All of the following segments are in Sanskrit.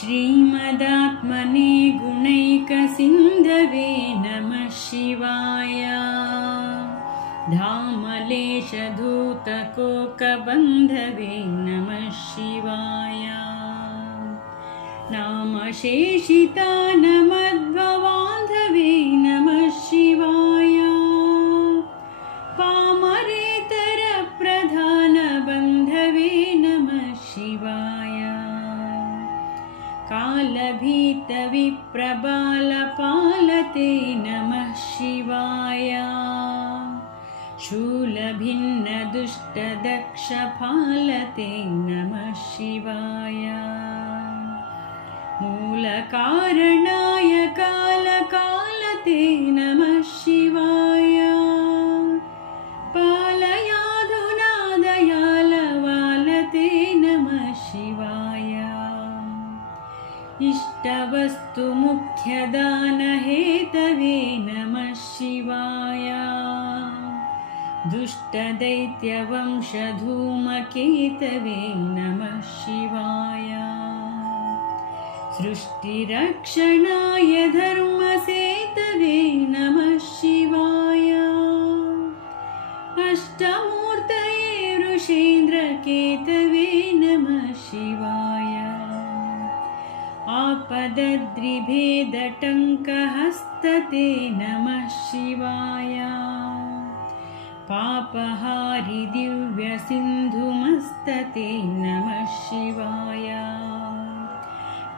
श्रीमदात्मने गुणैकसिन्धवे नमः शिवाय। धामलेशधूतकोकबन्धवे नमः शिवाय। नामशेषिता नमद्भवान्धवे कालभीतविप्रबालपालते नमः शिवाय। शूलभिन्नदुष्टदक्षफालते नमः शिवाय। मूलकारणाय शिवाय। सृष्टिरक्षणाय धर्मसेतवे नमः शिवाय। अष्टमूर्तये ऋषेन्द्रकेतवे नमः शिवाय। आपदद्रिभेदटङ्कहस्तते नमः शिवाय पापहारि दिव्यसिन्धुमस्तते नमः शिवाय।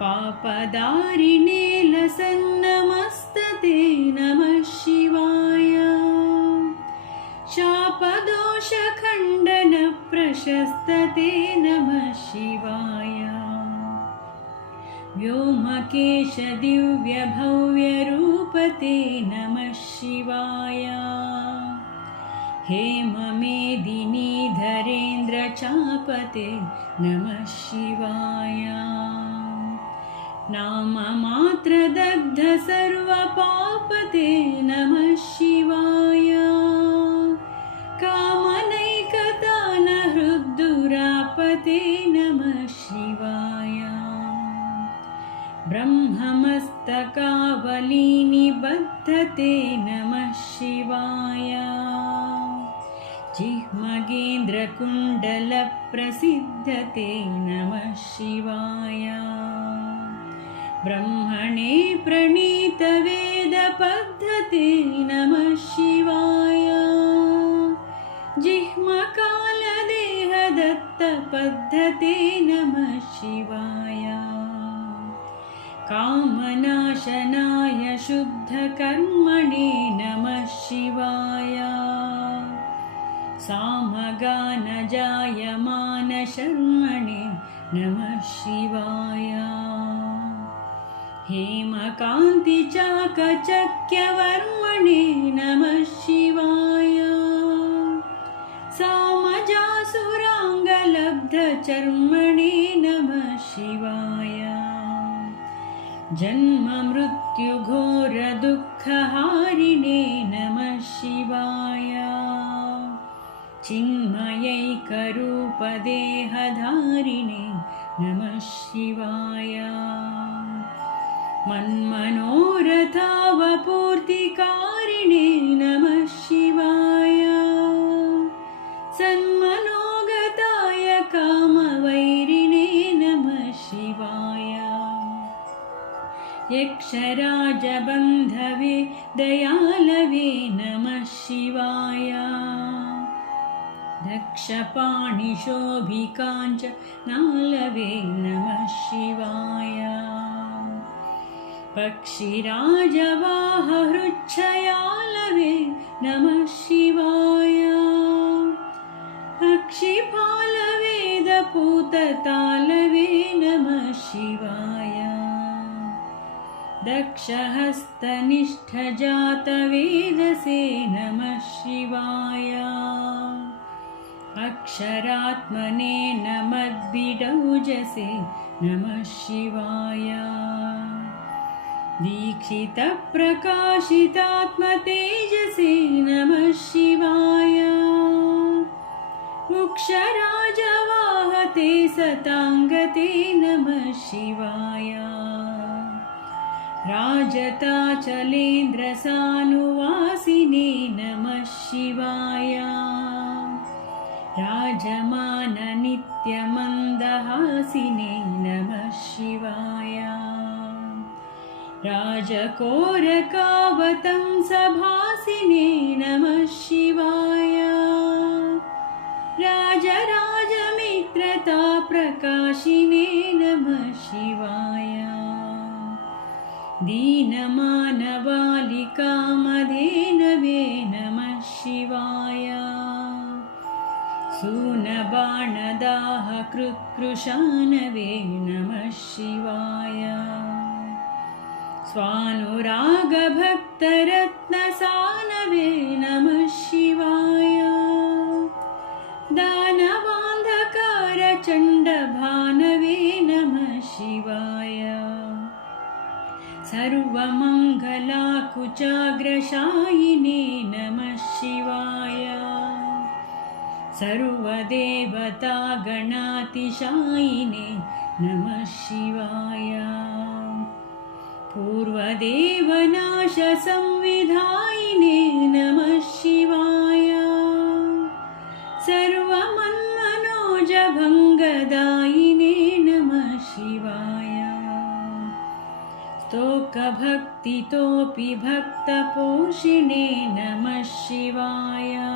पापदारिणे लसन्नमस्तते नमः शिवाय। शापदोषखण्डनप्रशस्तते नमः शिवाय। व्योमकेशदिव्यभव्यरूपते नमः शिवाय हेममेदिनीधरेन्द्रचापते नमः शिवाय। नाममात्रदग्ध सर्वपापते नमः शिवाय। कामनैकतानहृद्दुरापते नमः शिवाय। ब्रह्ममस्तकावलीनिबद्धते नमः शिवाय जिह्मगेन्द्रकुण्डलप्रसिद्धते नमः शिवाय ब्रह्मणे प्रणीतवेदपद्धते नमः शिवाय जिह्मकालदेहदत्तपद्धते नमः शिवाय कामनाशनाय शुद्धकर्मणे नमः शिवाय सामगानजायमानशर्मणे नमः शिवाय। हेमकान्तिचाकचक्यवर्मणे नमः शिवाय। सामजासुराङ्गलब्धचर्मणे नमः शिवाय। जन्ममृत्युघोरदुःखहारिणे नमः शिवाय चिन्मयैकरूपदेहधारिणे नमः शिवाय। मन्मनोरथावपूर्तिकारिणे नमः शिवाय। सन्मनोगताय कामवैरिणे नमः शिवाय। यक्षराजबन्धवे दयालवे दक्षपाणिशोभिकाञ्च नालवे नमः शिवाय। पक्षिराजवाहहृच्छयालवे नमः शिवाय। अक्षिपालवेदपूततालवे नमः शिवाय। दक्षहस्तनिष्ठजातवेदसे नमः शिवाय अक्षरात्मने नमद्बिडौजसे नमः शिवाय। दीक्षितप्रकाशितात्मतेजसे नमः शिवाय। उक्षराजवाहते सताङ्गते नमः शिवाय। राजताचलेन्द्रसानुवासिने नमः शिवाय राजमाननित्यमन्दहासिने नमः शिवाय। राजकोरकावतं सभासिने नमः शिवाय। राजराजमित्रता प्रकाशिने नमः शिवाय। दीनमानवालिकामधेनवे नमः शिवाय सूनबाणदाह कृत्कृशानवे नमः शिवाय। स्वानुरागभक्तरत्नसानवे नमः शिवाय। दानवान्धकारचण्डभानवे नमः शिवाय। सर्वमङ्गलाकुचाग्रशायिने नमः शिवाय सर्वदेवतागणातिशायिने नमः शिवाय। पूर्वदेवनाशसंविधायिने नमः शिवाय। सर्वमन्मनोजभङ्गदायिने नमः शिवाय। स्तोकभक्तितोऽपि भक्तपोषिणे नमः शिवाय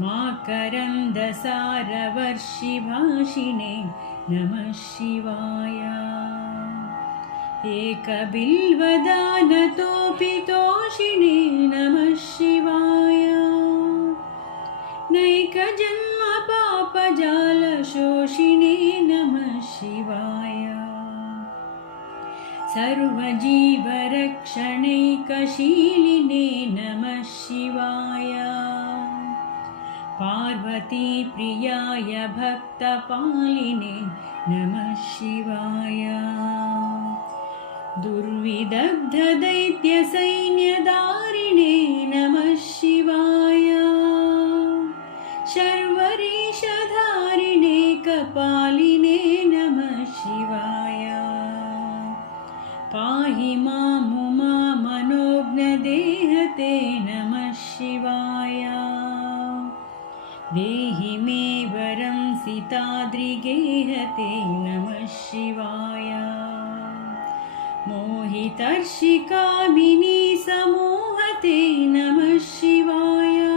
माकरन्दसारवर्षिभाषिणे नमः शिवाय। एकबिल्वदानतोऽपि तोषिणे नमः शिवाय। नैकजन्मपापजालशोषिणे नमः शिवाय। सर्वजीवरक्षणैकशीलिने नमः शिवाय पार्वतीप्रियाय भक्तपालिने नमः शिवाय। दुर्विदग्धदैत्यसैन्यदारिणे नमः शिवाय। शर्वरीशधारिणे कपालिने मोहितर्षिकामिनी समोहते नमः शिवाय।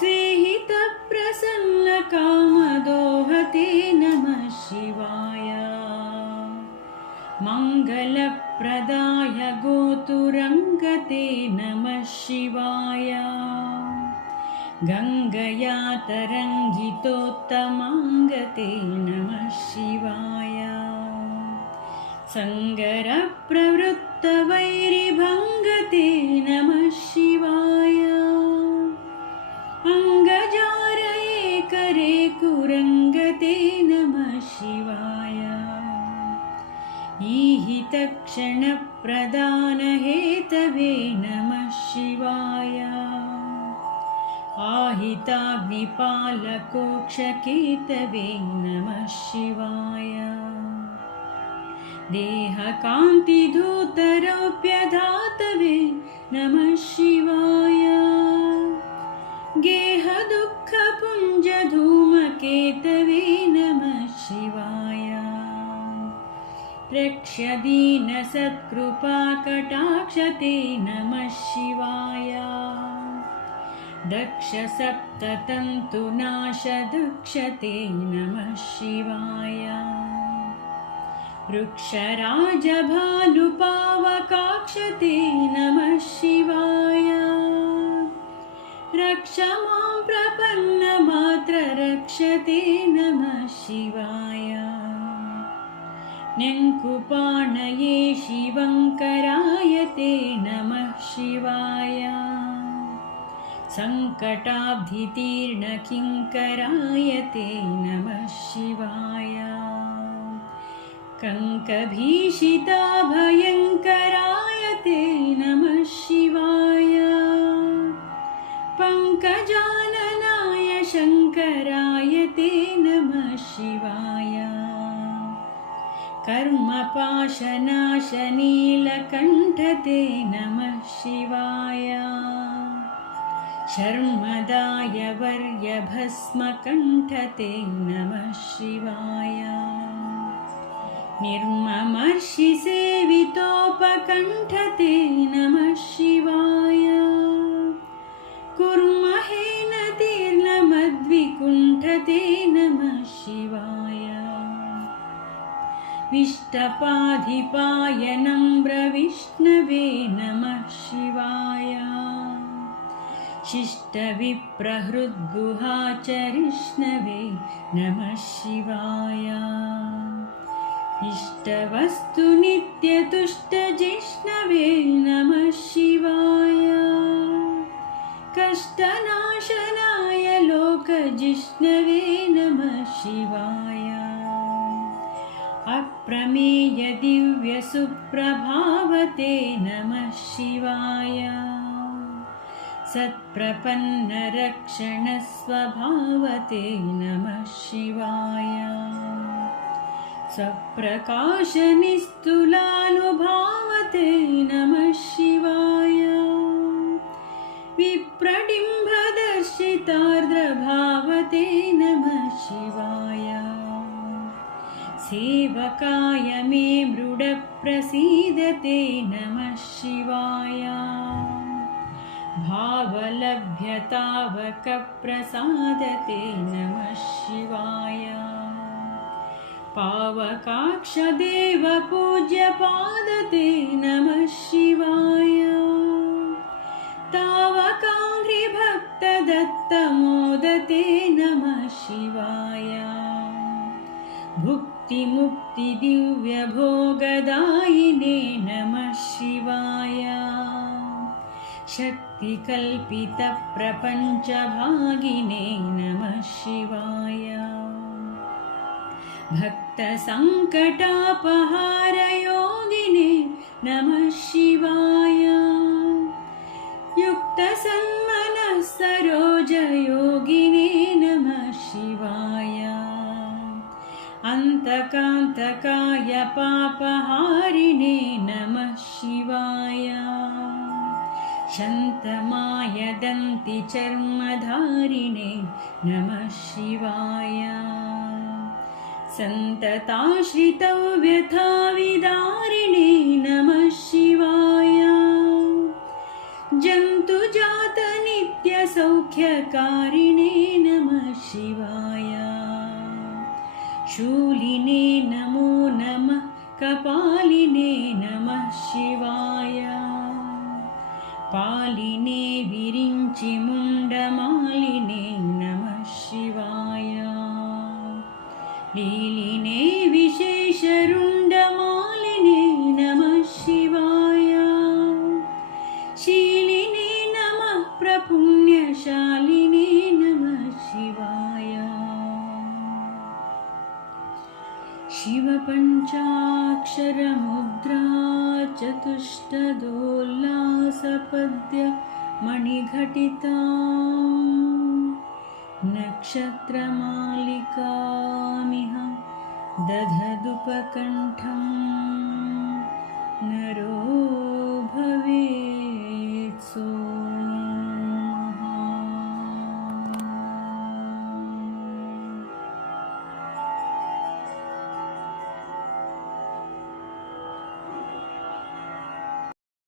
सेहितप्रसन्नकामदोहते नमः शिवाय। मङ्गलप्रदाय गोतुरङ्गते नमः शिवाय। गङ्गया तरङ्गितोत्तमाङ्गते नमः शिवाय सङ्गरप्रवृत्तवैरिभङ्गते नमः शिवाय। अङ्गजारये करे कुरङ्गते नमः शिवाय। ईहितक्षणप्रदानहेतवे नमः शिवाय। आहिताग्निपालकोक्षकेतवे नमः शिवाय देहकान्तिधूतरोप्यधातवे नमः शिवाय। गेहदुःखपुञ्जधूमकेतवे नमः शिवाय। प्रक्ष्यदीनसत्कृपाकटाक्षते नमः शिवाय। दक्षसप्ततन्तुनाशदक्षते नमः शिवाय वृक्षराजभानुपावकाक्षते नमः शिवाय रक्ष मां प्रपन्नमात्र रक्षते नमः शिवाय न्यङ्कुपाणये शिवङ्करायते नमः शिवाय सङ्कटाब्धितीर्णकिङ्करायते नमः शिवाय कङ्कभीषिता भयङ्करायते नमः शिवाय। पङ्कजाननाय शङ्कराय ते नमः शिवाय। कर्मपाशनाशनीलकण्ठते नमः शिवाय। शर्मदाय वर्यभस्मकण्ठते नमः शिवाय निर्ममर्षिसेवितोपकण्ठते नमः शिवाय। कुर्महे नदीर्नमद्विकुण्ठते नमः शिवाय। विष्टपाधिपाय नम्रविष्णवे नमः शिवाय। शिष्टविप्रहृद्गुहाचरिष्णवे नमः शिवाय इष्टवस्तु नित्यतुष्टजिष्णवे नमः शिवाय। कष्टनाशनाय लोकजिष्णवे नमः शिवाय। अप्रमेय दिव्यसुप्रभावते नमः शिवाय। सत्प्रपन्नरक्षणस्वभावते नमः शिवाय स्वप्रकाशनिस्तुलानुभावते नमः शिवाय। विप्रडिम्भदर्शितार्द्रभावते नमः शिवाय। सेवकाय मे मृडप्रसीदते नमः शिवाय। भावलभ्यतावकप्रसादते नमः शिवाय पावकाक्षदेवपूज्यपादते नमः शिवाय। तावकाङ्घ्रिभक्तदत्तमोदते नमः शिवाय। भुक्तिमुक्तिदिव्यभोगदायिने नमः शिवाय। शक्तिकल्पितप्रपञ्चभागिने नमः शिवाय भक्तसङ्कटापहारयोगिने नमः शिवाय। युक्तसन्मनः सरोजयोगिने नमः शिवाय। अन्तकान्तकाय पापहारिणे नमः शिवाय। शन्तमाय दन्तिचर्मधारिणे नमः शिवाय सन्तताश्रितौ व्यथाविदारिणे नमः शिवाय। जन्तुजातनित्यसौख्यकारिणे नमः शिवाय। शूलिने नमो नमः कपालिने नमः शिवाय। पालिने विरिञ्चिमुण्डमालिने लीलिने विशेषरुण्डमालिने नमः शिवाय। शीलिने नमः प्रपुण्यशालिने नमः शिवाय। शिवपञ्चाक्षरमुद्रा चतुष्टदोल्लासपद्य मणिघटिता नक्षत्रमालिकामिह दधदुपकण्ठम्